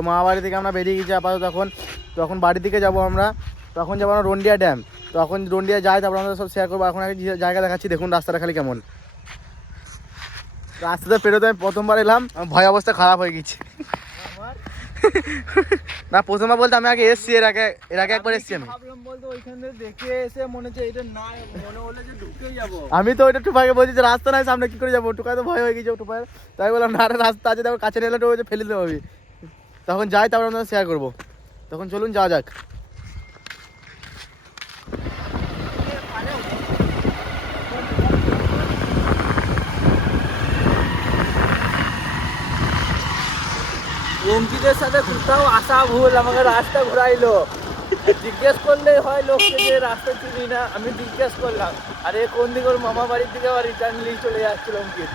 তো মা বাড়ি থেকে আমরা বেরিয়ে গেছি আপাতত তখন। তখন বাড়ি থেকে যাব আমরা। তখন যাব আমরা রন্ডিয়া ড্যাম। তখন রন্ডিয়া যাই, তারপর আমরা সব শেয়ার করব। এখন যে জায়গা দেখাচ্ছি, দেখুন রাস্তাটা খালি কেমন। রাস্তাতে পেরোতে আমি প্রথমবার এলাম ভয় অবস্থা খারাপ হয়ে গেছে। না, প্রথমবার বলতে আমি আগে এসছি, এর আগে এর আগে একবার এসছি আমি। আমি তো ওইটা টুপাকে বলছি যে, রাস্তা নাই, সামনে কি করে যাব? টুকায় তো ভয় হয়ে গেছে টুপায় তাই বললাম, না রাস্তা আছে, তারপর কাছে নিলে ফেলে দেবো আমি। তখন যাই, তারপর আমরা শেয়ার করব। তখন চলুন, যাওয়া যাক। অঙ্কিতের সাথে কোথাও আসা ভুল, আমাকে রাস্তা ঘুরাইলো। জিজ্ঞেস করলেই হয়, লোককে যে রাস্তা চিনি না, আমি জিজ্ঞেস করলাম, আরে, কোন দিকে ওর মামা বাড়ির দিকে আবার রিটার্ন নিয়ে চলে যাচ্ছিল অঙ্কিত?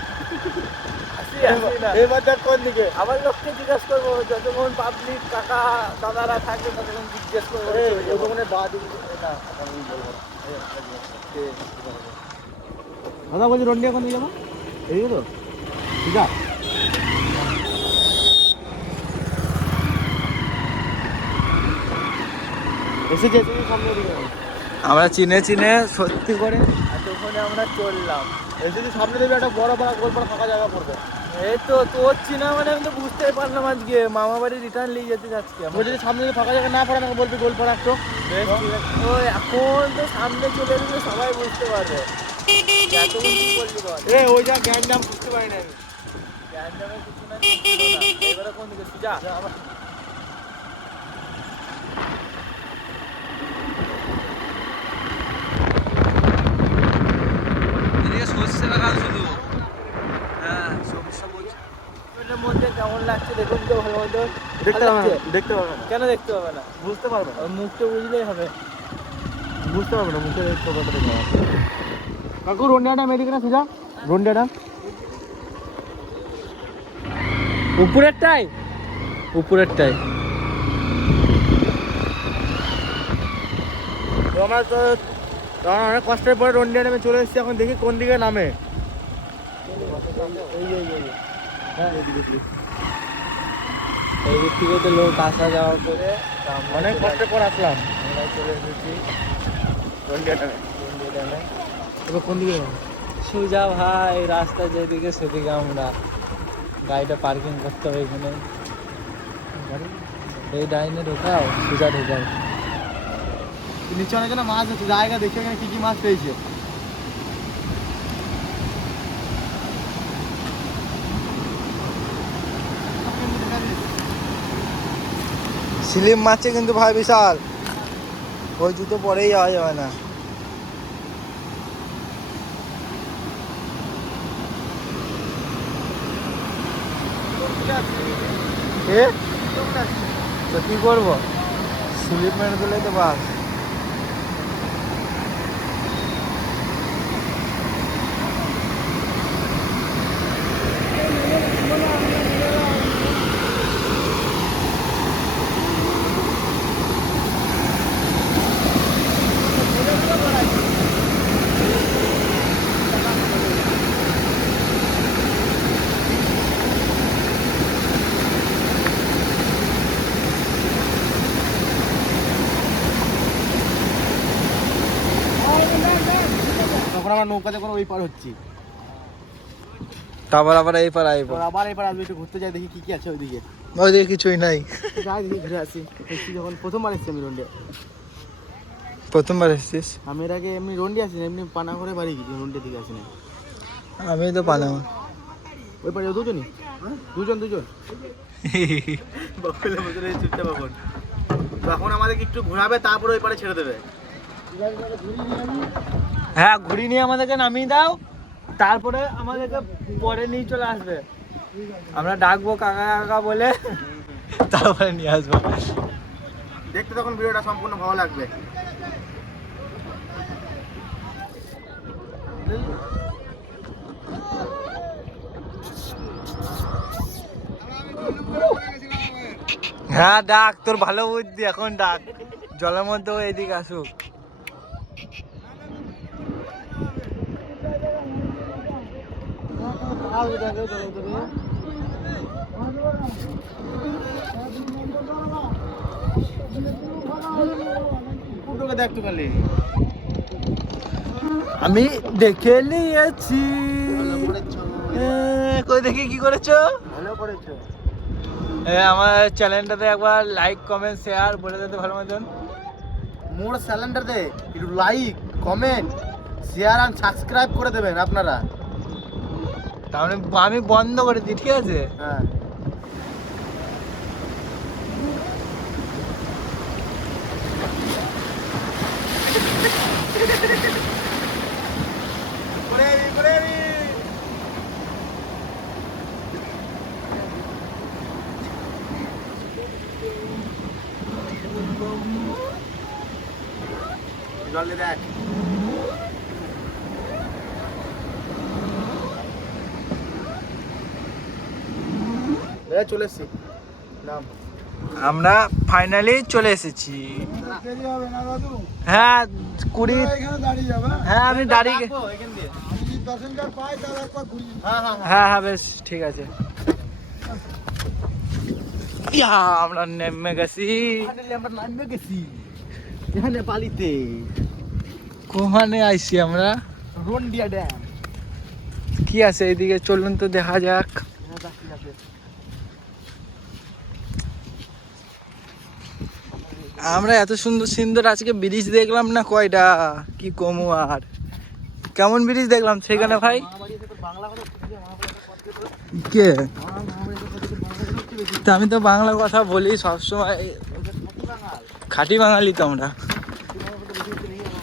এবার দেখ কোন দিকে? আবার লোককে জিজ্ঞেস করব যতক্ষণ পাবলিক কাকা দাদারা থাকবে ততক্ষণ জিজ্ঞেস করব। বা দিকে। দাদা বলছি রন্ডি এখন নিয়ে যাব? এই তো ঠিক আছে। আমরা চিনে চিনে সত্যি করে। এতক্ষণে আমরা চললাম। এসেছে সামনে দেবে একটা বড় বড় গোল বড় ফাঁকা জায়গা পড়বে। এই তো তোর চিনা মানে আমি তো বুঝতেই পারলাম আজকে। মামা বাড়ি রিটার্ন নিয়ে যেতে যাচ্ছি ও যদি সামনে ফাঁকা জায়গা না পড়ে আমাকে বলবি গোল পড়া এখন তো সামনে চলে এলে সবাই বুঝতে পারবে। এ ওই যা বুঝতে পারি না আমি। গ্যান্ডামের কিছু না কিছু ছিল না। এবারে কোন দিকে? সুজা এর মধ্যে কেমন লাগছে দেখুন তো ভালো মতো। দেখতে পাবে দেখতে পাবে না। কেন দেখতে পাবে না? বুঝতে পারবে না। মুখটা বুঝলেই হবে। বুঝতে পারবে না মুখে দেখতে পারবে না কাকু রন্ডিয়াটা মেডিকে না সুজা রন্ডিয়াটা উপরেরটাই? উপরেরটাই। আমরা তো তখন অনেক কষ্টের পরে রন্ডিয়া নামে চলে এসেছি এখন দেখি কোন দিকে নামে। এই থেকে লোক আসা যাওয়া করে অনেক কষ্টের পর আসলাম। আমরা চলে এসেছি রন্ডিয়া নামে এবার কোন দিকে সুজা ভাই রাস্তা যেদিকে সেদিকে আমরা। গাড়িটা পার্কিং করতে হবে এখানে। এই ডাইনে ঢোকাও সুজা ঢোকাও নিচে অনেক মাছ আছে জায়গা দেখে এখানে কি কি মাছ পেয়েছে? স্লিম মারছে কিন্তু ভাই বিশাল। ওই জুতো পরেই যাওয়া যাবে না। তো কি করব? স্লিপ মেরে দিলে তো বাস। তখন আমরা নৌকাতে করে ওই পার হচ্ছি। তারপর আবার এই পার আইব। আবার এই পার আসবে একটু ঘুরতে যাই দেখি কি কি আছে ওইদিকে। ওইদিকে কিছুই নাই। যাই দেখি ঘুরে আসি। এসছি যখন প্রথমবার এসছি আমি রন্ডিয়া প্রথমবার এসেছিস? আমি এর আগে এমনি রন্ডি আসি এমনি পানা করে বাড়ি গেছি রন্ডি থেকে আসি না আমি তো পালাম ওই পারে দুজনই? দুজন দুজন? বকলে বসে চুপচাপ এখন তো এখন আমাদেরকে একটু ঘোরাবে তারপরে ওই পারে ছেড়ে দেবে। হ্যাঁ ঘুরি নিয়ে আমাদেরকে নামিয়ে দাও তারপরে আমাদেরকে পরে নিয়ে চলে আসবে। আমরা ডাকবো কাকা কাকা বলে তারপরে নিয়ে আসব। দেখতে তখন ভিডিওটা সম্পূর্ণ ভালো লাগবে। হ্যাঁ ডাক তোর ভালো বুদ্ধি এখন ডাক। জলের মধ্যেও এদিকে আসুক। আমি দেখে নিয়েছি। কই দেখি কি করেছ? ভালো করেছ আমার চ্যানেলটাতে একবার লাইক কমেন্ট শেয়ার বলে দিতে ভালো মতন। মোর স্যালেন্ডারে একটু লাইক কমেন্ট শেয়ার আর সাবস্ক্রাইব করে দেবেন আপনারা। তাহলে আমি বন্ধ করে দিই ঠিক আছে? হ্যাঁ। জল দেখ। চলে এসছি। নাম। আমরা ফাইনালি চলে এসেছি। হ্যাঁ কুড়ি যাবে হ্যাঁ? আমি দাঁড়িয়ে হ্যাঁ হ্যাঁ হ্যাঁ। হ্যাঁ বেশ ঠিক আছে। আমরা নেমে গেছি। আমরা গেছি। এখানে পালিতে কোহানে আইছি আমরা। রন্ডিয়া ড্যাম। কি আছে এইদিকে চলুন তো দেখা যাক। আমরা এত সুন্দর সুন্দর আজকে ব্রিজ দেখলাম না কয়টা? কি কমু আর? কেমন ব্রিজ দেখলাম সেখানে ভাই? কে? আমি তো বাংলা কথা বলি সবসময়। খাঁটি বাঙালি তো আমরা।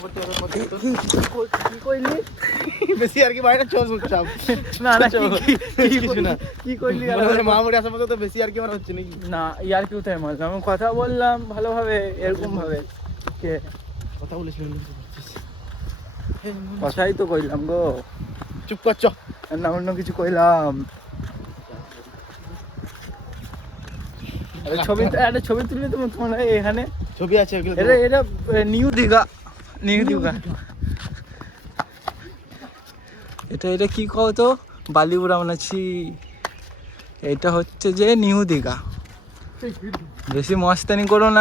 বেশি আর কি বাইরে না না। কি- করলি? মা আসার মতো তো বেশি আর কি আমার হচ্ছে নাকি? না ইয়ার কি উঠাই মারলাম। আমি কথা বললাম ভালোভাবে এরকম ভাবে কে? কথা কথাই তো কইলাম গো। চুপ কর চ। না অন্য কিছু কইলাম। আরে ছবি একটা ছবি তুলে তো তোমার এখানে। ছবি আছে এটা এটা নিউ দীঘা। নিউ দীঘা এটা এটা কি কও তো? বালিপুরা মানে আছি এটা হচ্ছে যে নিউ দীঘা বেশি মস্তানি করো না।